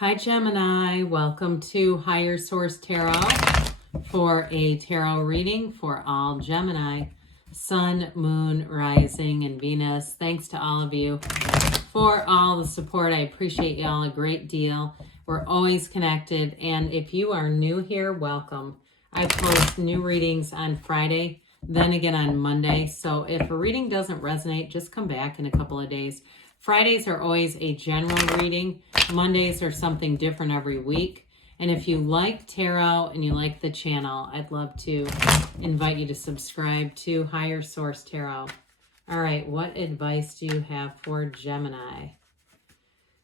Hi Gemini, welcome to Higher Source Tarot for a tarot reading for all Gemini, Sun, Moon, Rising, and Venus. Thanks to all of you for all the support. I appreciate y'all a great deal. We're always connected, and if you are new here, welcome. I post new readings on Friday, then again on Monday, so if a reading doesn't resonate, just come back in a couple of days. Fridays are always a general reading. Mondays are something different every week. And if you like tarot and you like the channel, I'd love to invite you to subscribe to Higher Source Tarot. All right, what advice do you have for Gemini?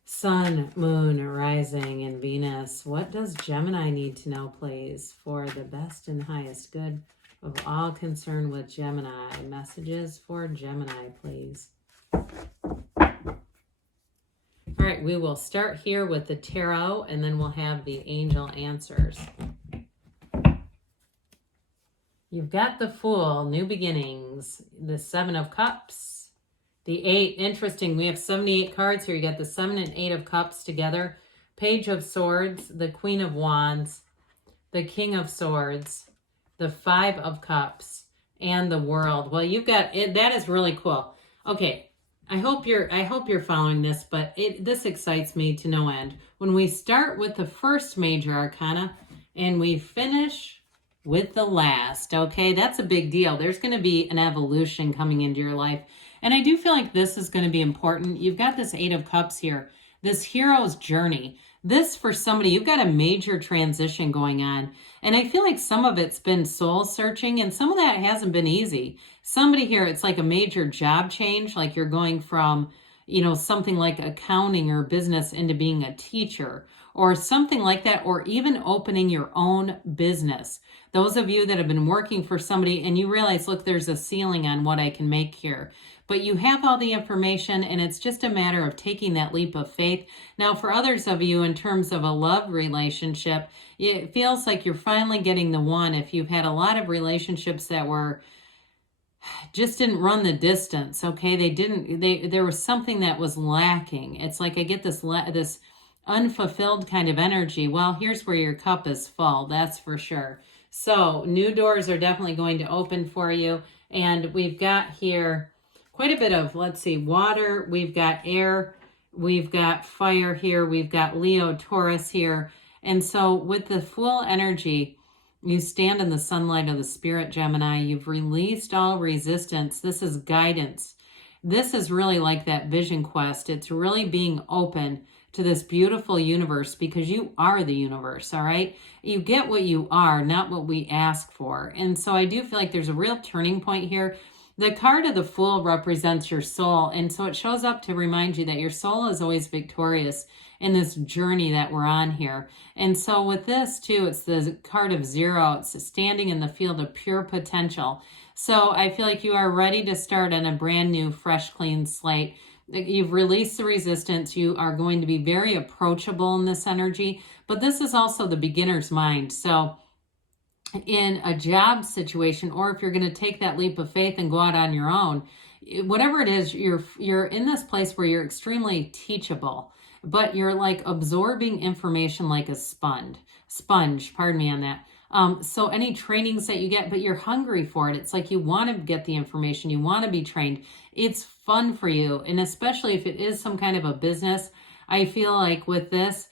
Sun, Moon, Rising, and Venus. What does Gemini need to know, please, for the best and highest good of all concerned with Gemini? Messages for Gemini, please. All right, we will start here with the tarot, and then we'll have the angel answers. You've got the Fool, new beginnings, the Seven of Cups, the Eight. Interesting, we have 78 cards here. You got the 7 and 8 of Cups together, Page of Swords, the Queen of Wands, the King of Swords, the 5 of Cups, and the World. Well, you've got it. That is really cool. Okay. I hope you're following this, but this excites me to no end. When we start with the first major arcana and we finish with the last, okay, that's a big deal. There's going to be an evolution coming into your life. And I do feel like this is going to be important. You've got this 8 of Cups here, this hero's journey. This, for somebody, you've got a major transition going on. And I feel like some of it's been soul searching and some of that hasn't been easy. Somebody here, it's like a major job change, like you're going from, something like accounting or business into being a teacher or something like that, or even opening your own business. Those of you that have been working for somebody and you realize, look, there's a ceiling on what I can make here. But you have all the information and it's just a matter of taking that leap of faith. Now, for others of you, in terms of a love relationship, it feels like you're finally getting the one. If you've had a lot of relationships that just didn't run the distance, okay? There was something that was lacking. It's like I get this unfulfilled kind of energy. Well, here's where your cup is full, that's for sure. So new doors are definitely going to open for you. And we've got here quite a bit of, water. We've got air. We've got fire here. We've got Leo, Taurus here. And so with the Fool energy, you stand in the sunlight of the Spirit, Gemini. You've released all resistance. This is guidance. This is really like that vision quest. It's really being open to this beautiful universe because you are the universe, all right? You get what you are, not what we ask for. And so I do feel like there's a real turning point here. The card of the Fool represents your soul, and so it shows up to remind you that your soul is always victorious in this journey that we're on here. And so with this too, it's the card of 0. It's standing in the field of pure potential. So I feel like you are ready to start on a brand new, fresh, clean slate. You've released the resistance. You are going to be very approachable in this energy, but this is also the beginner's mind. So in a job situation, or if you're going to take that leap of faith and go out on your own, whatever it is, you're in this place where you're extremely teachable, but you're like absorbing information like a sponge, pardon me on that. So any trainings that you get, but you're hungry for it. It's like you want to get the information, you want to be trained. It's fun for you. And especially if it is some kind of a business, I feel like with this,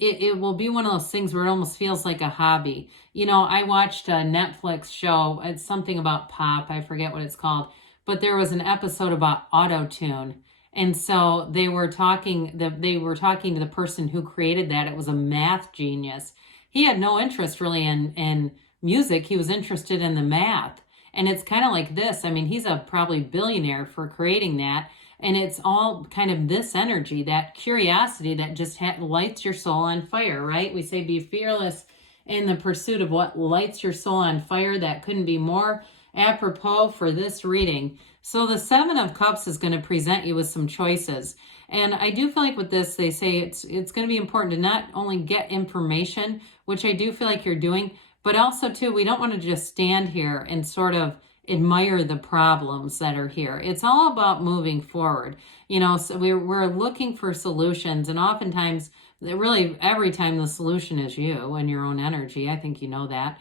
it will be one of those things where it almost feels like a hobby. I watched a Netflix show. It's something about pop. I forget what it's called. But there was an episode about auto-tune. And so they were talking to the person who created that. It was a math genius. He had no interest really in music. He was interested in the math. And it's kind of like this. I mean, he's a probably billionaire for creating that. And it's all kind of this energy, that curiosity that just lights your soul on fire, right? We say be fearless in the pursuit of what lights your soul on fire. That couldn't be more apropos for this reading. So the 7 of Cups is going to present you with some choices. And I do feel like with this, they say it's going to be important to not only get information, which I do feel like you're doing, but also too, we don't want to just stand here and sort of admire the problems that are here. It's all about moving forward. You know, so we're looking for solutions, and oftentimes, really every time, the solution is you and your own energy. I think you know that.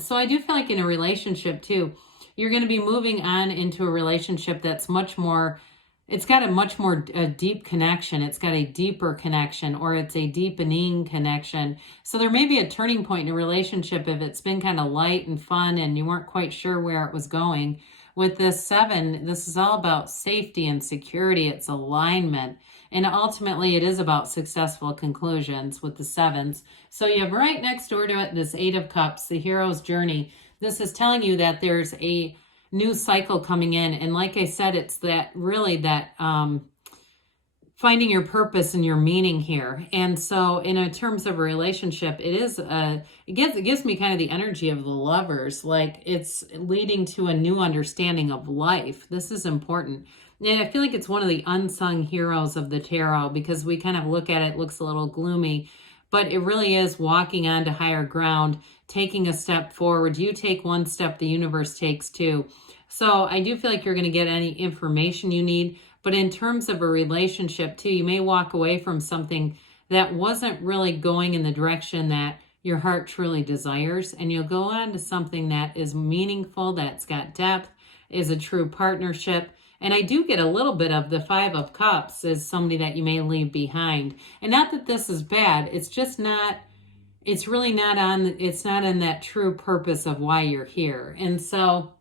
So I do feel like in a relationship too, you're going to be moving on into a relationship that's much more, it's got a much more deep connection. It's got a deeper connection, or it's a deepening connection. So there may be a turning point in a relationship if it's been kind of light and fun and you weren't quite sure where it was going. With this 7, this is all about safety and security. It's alignment. And ultimately, it is about successful conclusions with the 7s. So you have right next door to it this 8 of Cups, the hero's journey. This is telling you that there's a new cycle coming in. And like I said, it's that really that finding your purpose and your meaning here. And so in terms of a relationship, it gives me kind of the energy of the Lovers, like it's leading to a new understanding of life. This is important. And I feel like it's one of the unsung heroes of the tarot, because we kind of look at it, looks a little gloomy, but it really is walking onto higher ground, taking a step forward. You take one step, the universe takes 2. So I do feel like you're going to get any information you need. But in terms of a relationship too, you may walk away from something that wasn't really going in the direction that your heart truly desires. And you'll go on to something that is meaningful, that's got depth, is a true partnership. And I do get a little bit of the 5 of Cups as somebody that you may leave behind. And not that this is bad. It's just not, it's really not on, it's not in that true purpose of why you're here. And so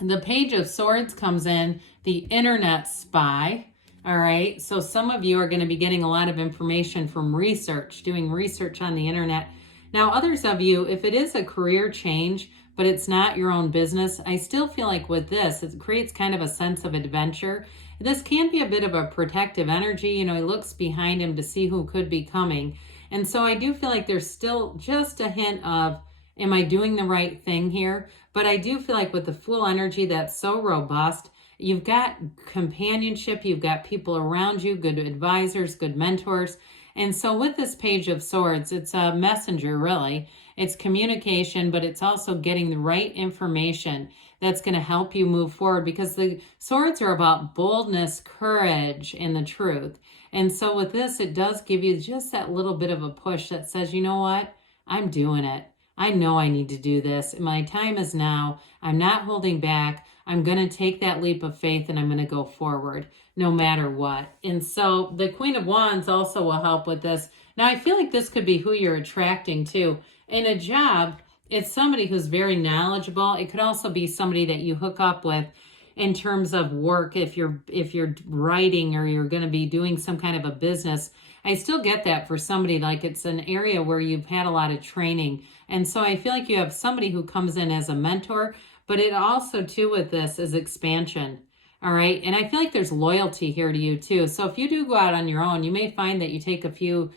the Page of Swords comes in, the internet spy. All right. So some of you are going to be getting a lot of information from research, doing research on the internet. Now, others of you, if it is a career change, but it's not your own business, I still feel like with this, it creates kind of a sense of adventure. This can be a bit of a protective energy. You know, he looks behind him to see who could be coming. And so I do feel like there's still just a hint of, am I doing the right thing here? But I do feel like with the Fool energy that's so robust, you've got companionship, you've got people around you, good advisors, good mentors. And so with this Page of Swords, it's a messenger, really. It's communication, but it's also getting the right information that's going to help you move forward, because the swords are about boldness, courage, and the truth. And so with this, it does give you just that little bit of a push that says, you know what? I'm doing it. I know I need to do this. My time is now. I'm not holding back. I'm going to take that leap of faith and I'm going to go forward no matter what. And so the Queen of Wands also will help with this. Now, I feel like this could be who you're attracting to. In a job, it's somebody who's very knowledgeable. It could also be somebody that you hook up with in terms of work. If you're writing or you're going to be doing some kind of a business, I still get that for somebody, like it's an area where you've had a lot of training. And so I feel like you have somebody who comes in as a mentor, but it also too with this is expansion. All right. And I feel like there's loyalty here to you too. So if you do go out on your own, you may find that you take a few,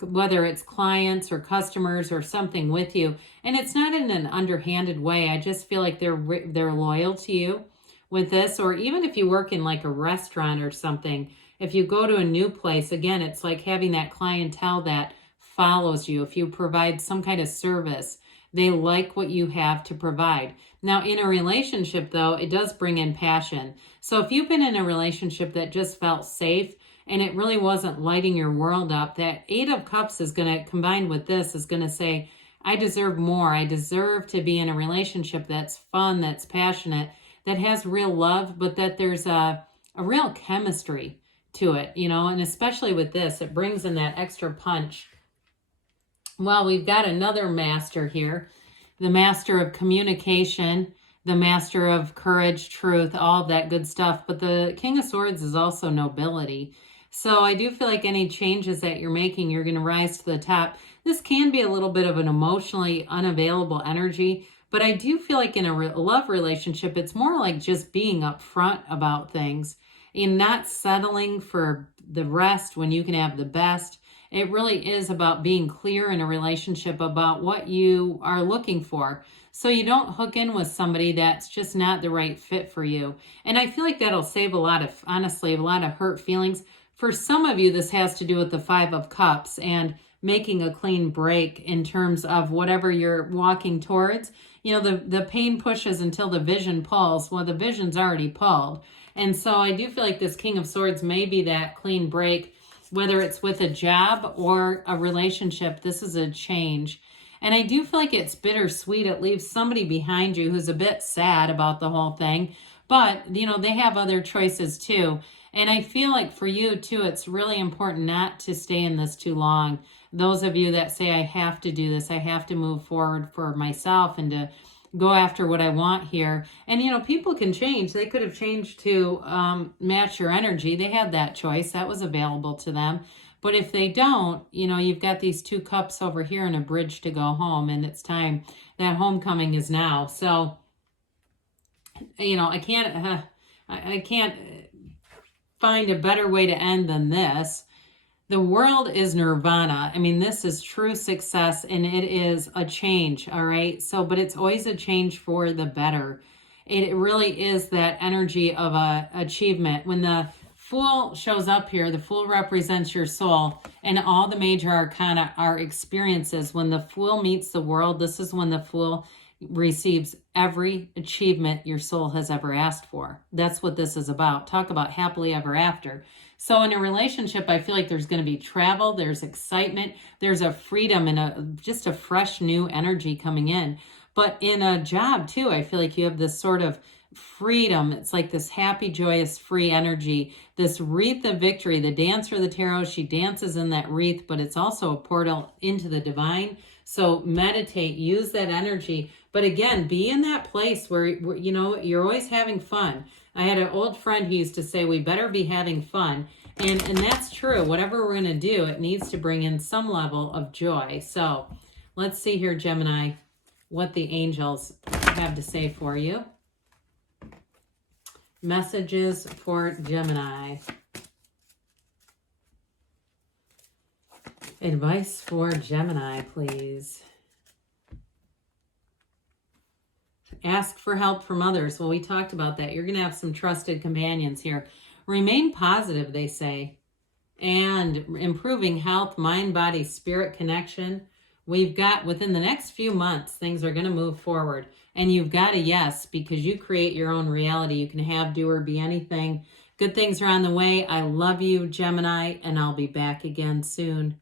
whether it's clients or customers or something with you, and it's not in an underhanded way. I just feel like they're loyal to you with this. Or even if you work in like a restaurant or something, if you go to a new place, again, it's like having that clientele that follows you. If you provide some kind of service, they like what you have to provide. Now, in a relationship, though, it does bring in passion. So if you've been in a relationship that just felt safe and it really wasn't lighting your world up, that 8 of Cups is going to, combined with this, is going to say, I deserve more. I deserve to be in a relationship that's fun, that's passionate, that has real love, but that there's a real chemistry to it, you know, and especially with this, it brings in that extra punch. Well, we've got another master here, the master of communication, the master of courage, truth, all of that good stuff. But the King of Swords is also nobility. So I do feel like any changes that you're making, you're going to rise to the top. This can be a little bit of an emotionally unavailable energy, but I do feel like in a love relationship, it's more like just being upfront about things and not settling for the rest when you can have the best. It really is about being clear in a relationship about what you are looking for, so you don't hook in with somebody that's just not the right fit for you. And I feel like that'll save a lot of, honestly, a lot of hurt feelings for some of you, this has to do with the Five of Cups and making a clean break in terms of whatever you're walking towards. You know, the pain pushes until the vision pulls. Well, the vision's already pulled. And so I do feel like this King of Swords may be that clean break, whether it's with a job or a relationship. This is a change. And I do feel like it's bittersweet. It leaves somebody behind you who's a bit sad about the whole thing. But, you know, they have other choices too. And I feel like for you too, it's really important not to stay in this too long. Those of you that say, I have to do this, I have to move forward for myself and to go after what I want here. And, you know, people can change. They could have changed to match your energy. They had that choice. That was available to them. But if they don't, you know, you've got these two cups over here and a bridge to go home. And it's time. That homecoming is now. So, you know, I can't find a better way to end than this. The world is nirvana. I mean, this is true success and it is a change, all right? So, but it's always a change for the better. It really is that energy of achievement. When the Fool shows up here, the Fool represents your soul, and all the major arcana are experiences. When the Fool meets the world, this is when the Fool receives every achievement your soul has ever asked for. That's what this is about. Talk about happily ever after. So in a relationship, I feel like there's going to be travel, there's excitement, there's a freedom and just a fresh new energy coming in. But in a job too, I feel like you have this sort of freedom. It's like this happy, joyous, free energy, this wreath of victory. The dancer of the tarot, she dances in that wreath, but it's also a portal into the divine. So meditate, use that energy. But again, be in that place where you know, you're always having fun. I had an old friend who used to say, we better be having fun. And that's true. Whatever we're going to do, it needs to bring in some level of joy. So let's see here, Gemini, what the angels have to say for you. Messages for Gemini. Advice for Gemini, please. Ask for help from others. Well, we talked about that. You're going to have some trusted companions here. Remain positive, they say. And improving health, mind, body, spirit connection. We've got, within the next few months, things are going to move forward. And you've got a yes, because you create your own reality. You can have, do, or be anything. Good things are on the way. I love you, Gemini, and I'll be back again soon.